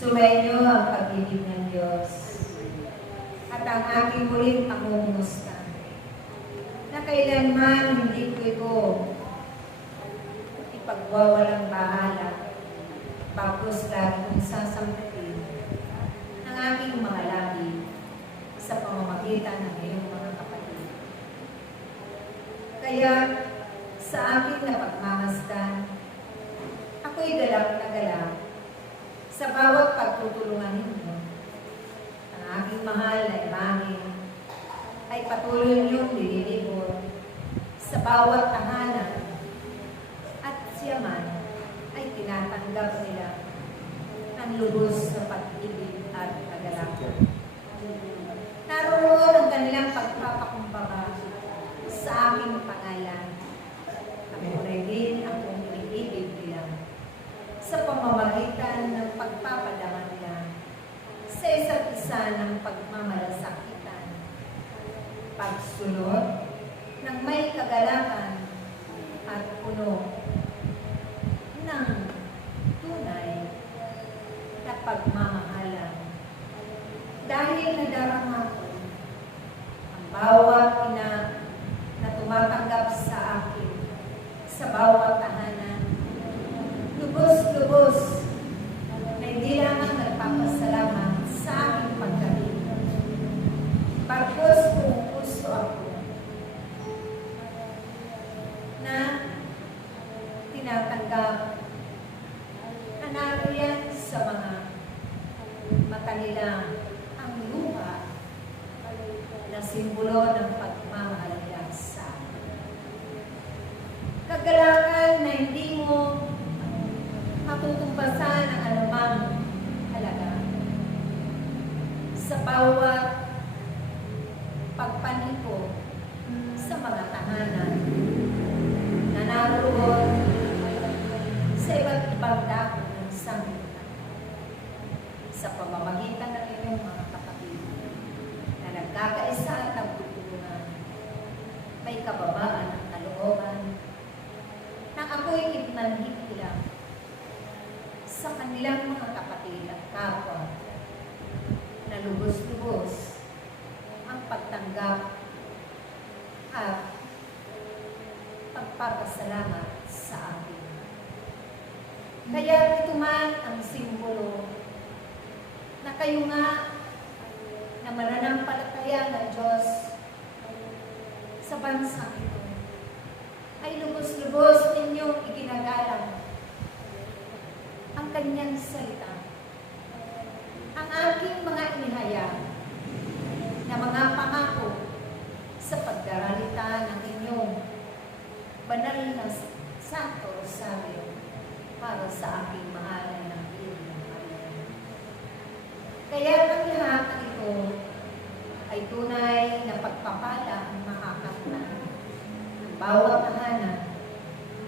Sumainyo ang pag-ibig ng Diyos at ang aking muling pangungumusta na kailanman hindi ko ito ipagwawalang bahala, bagkus lagi kong sasampatin ng aking mga labi sa pamamagitan ng iyong mga kapatid. Kaya sa aking napagmamasdan, ako'y galak na galak sa bawat pagtutulungan ninyo. Ang aking mahal na imahe ay patuloy niyong nililibot sa bawat tahanan at siya man ay tinatanggap nila ng lubos na pag-ibig at kagalakan. Naroon ang kanilang pagpapakumbaba sa aking pangalan. Ako rin din ang iniibig nila sa pamamagitan ng pagpapadama nila sa isa't isa ng pagmamalasakitan, pagsunod ng may kagalakan at puno ng tunay na pagmamahalan. Dahil nadarama ko ang bawat ina na tumatanggap sa akin sa bawat tahanan, lubos-lubos na hindi lamang nagpapasalamat sa aking pagkain. Bagkus kung gusto ako na tinatanggap Nanariyan sa mga mata nila ang luha na simbolo ng pagmamahal nila sa akin. Kagalakan na hindi mo matutumbasan ang anumang halaga sa bawat pagpaniko sa mga tahanan na naroon sa iba't ibang dako ng sanglibutan sa pamamagitan ng inyong mga kapatid na nagkakaisa at nagtutulungan, may kababaan at kalooban na ako'y ibnanhit lang sa kanilang mga kapatid at kapwa na lubos-lubos ang pagtanggap at pagpapasalamat sa akin. Kaya ito man ang simbolo na kayo nga na mananampalataya ng Diyos sa bansang ito ay lubos-lubos ninyong iginagalang ang kanyang salita. Ang aking mga inihayag na mga pangako sa pagdaralita ng inyong banal na Santo Rosario para sa aking mahalay ng Birheng Maria. Kaya ang lahat ng ito ay tunay na pagpapala ang makakatnan ng bawat tahanan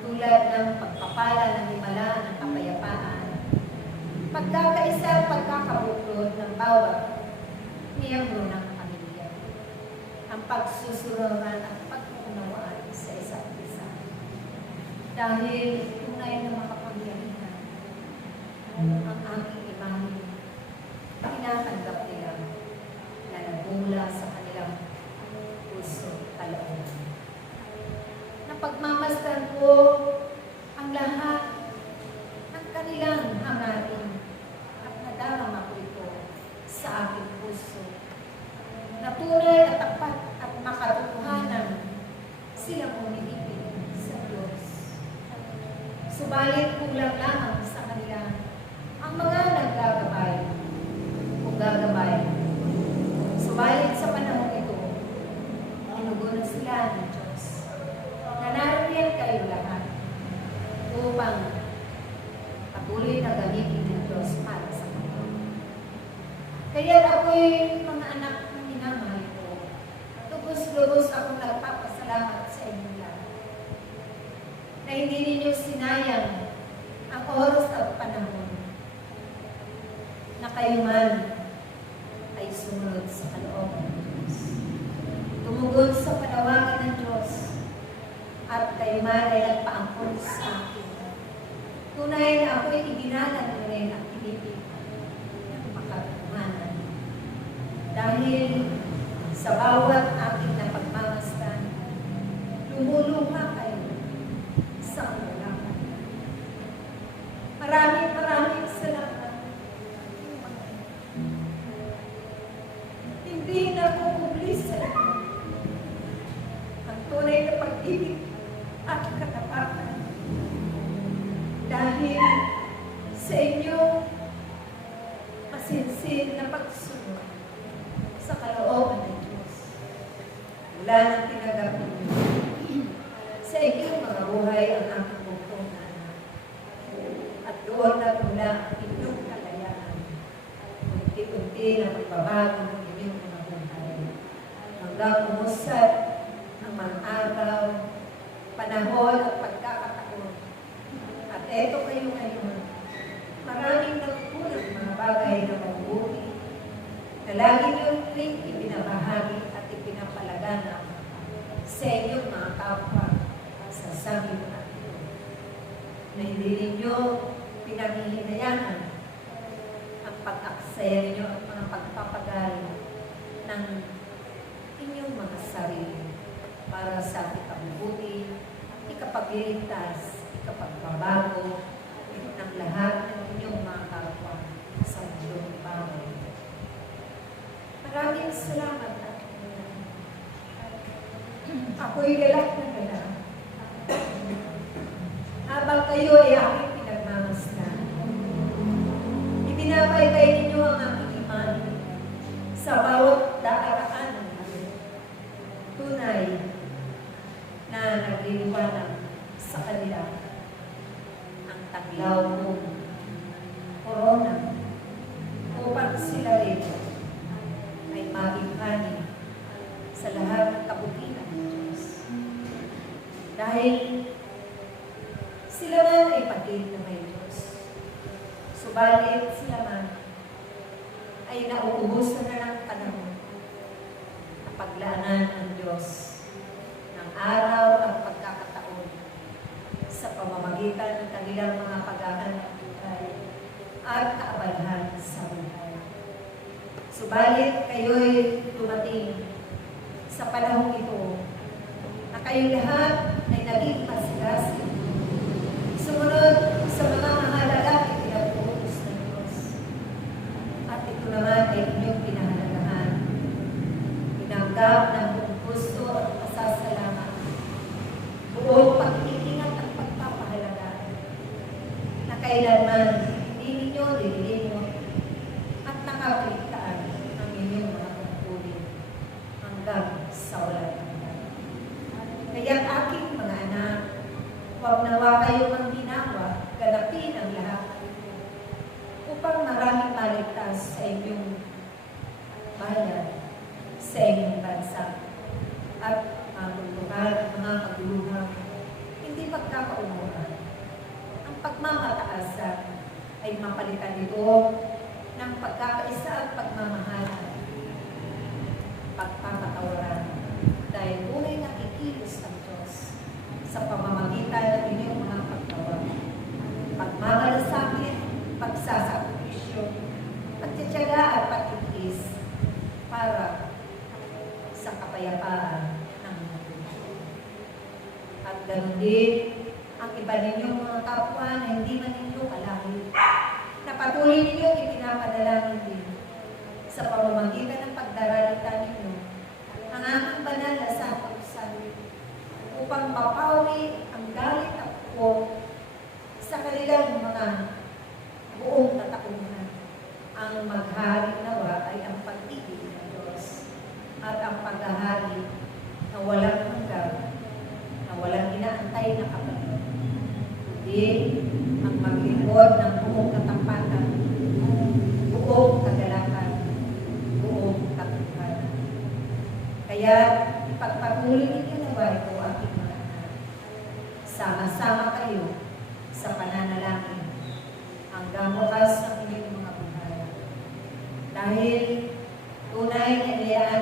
tulad ng pagpapala ng himala ng kapayapaan, pagkakaisa at pagkakabuklod ng bawat miyembro ng pamilya, ang pagsusururan at pagkukunawaan sa isa't isa. Dahil tunay na makapangyarihan ang aking imahe, tinatanggap nila na nagmula sa kanilang puso kalooban. Napagmamasdan ko ang lahat ng kanilang hangarin at nadarama ko ito sa aking puso. Na tunay at tapat at makatotohanan silang umibig sa Diyos. Subalit kulang lamang sa kanila ang mga naggagabay o gagabay. Subalit sa panahon ito, inugunan sila ng Diyos na nariyan kayo lahat upang patuloy na gamitin ng Diyos para sa kanila. Kaya ako'y mga anak ng minamahal ko, lubos-lubos akong nagpapasalamat sa inyo lahat na hindi ninyo sinayang ang oras at panahon na kayo man ay sumunod sa kalooban ng Diyos. Tumugon sa panawagan ng Diyos at kayo man ay nagpaangkol sa akin. Tunay na ako'y iginalan nyo rin ang pinipig ng makatotohanan. Dahil sa bawat ating napagmamasdan, lumuluha kayo sa kagalakan. Maraming salamat. Hindi na kukubli sa inyo ang tunay na pag-ibig at katapatan. Dahil sa inyong masinsin na pagsunod sa kalooban ng Diyos. Wala nang tinagap ninyo. Sa inyong mga buhay ang aking bugtungan. At doon na mula ang inyong kalayaan. Unti-unti na magbabago ng inyong mga buhay. Hanggang umusad ang mga araw, panahon at pagkakataon. At eto kayo ngayon. Maraming nagpunan mga bagay na mabubuti na lagi niyong rin ibinabahagi at ipinapalaganap sa inyong mga kapwa sa sanglibutan ito. Na hindi ninyo pinanghihinayahan ang pag-aksaya ninyo at mga pagpapagal ng inyong mga sarili para sa ikabubuti, ikapagliligtas, ikapagbabago ng lahat ng inyong mga kapwa sa mundong bagay. Maraming salamat at ako'y galak na galak. Habang kayo ay aking pinagmamasdan, ipaliwanag sa kanila ang taglaw mong korona upang sila rin ay maging ani sa lahat ng kabutihan ng Diyos. Dahil sila man ay patid na may Diyos. Subalit sila man ay nauubos na ng panahon na paglaanan ng Diyos ng araw at pagkakataon sa pamamagitan ng kanilang mga paghahanap buhay at kaabalahan sa buhay. Subalit kayo'y dumating sa panahon ito na kayong lahat ay naging pasigasig. Sumunod sa mga mahalagang ipinaputos ng Diyos. At ito naman ay inyong pinahalagahan. Pinanggap ng buong gusto at pasasalamat. Buong pag-iingat at pagpapahalaga na kailanman hindi ninyo dilinyo at nakakaligtaan ang inyong mga tungkulin hanggang sa walang hanggan. Kaya aking mga anak, huwag nawa kayo mang ginawa, ganapin ang lahat upang maraming maligtas sa inyong bayan, sa inyong bansa, at matulungan ang mga pagluhang hindi pagkakaumuran. Ang pagmamataasan ay mapalitan ito ng pagkakaisa at pagmamahalan, pagpapatawaran, dahil tunay na kikilos ng Diyos sa pamamagitan ng inyong mga pagtawag, pagmamalasakit, pagsasakripisyo, pagtitiyaga at pagtitis para sa kapayapaan ng mundo. At ganoon din ang iba ninyong mga kapwa na hindi man ninyo kalahit, na patuloy ninyong ipinapadalangin din sa pamamagitan ng pagdaralita ninyo ang aking banal na sabi upang mapawi ang galit at po sa kanilang mga buong tatakunan. Ang maghari nawa ay ang pag-ibig ng Diyos at ang paghahari na walang hanggan, na walang inaantay na kapatid. Kundi ang maglingkod ng buong katampatan, buong kagalakan, buong katutuhan. Kaya ipagpatuloy ninyo nawa ito aking mga anak. Sama-sama kayo sa pananalangin hanggang wakas ng inyong mga buhay. Dahil tunay na ilayaan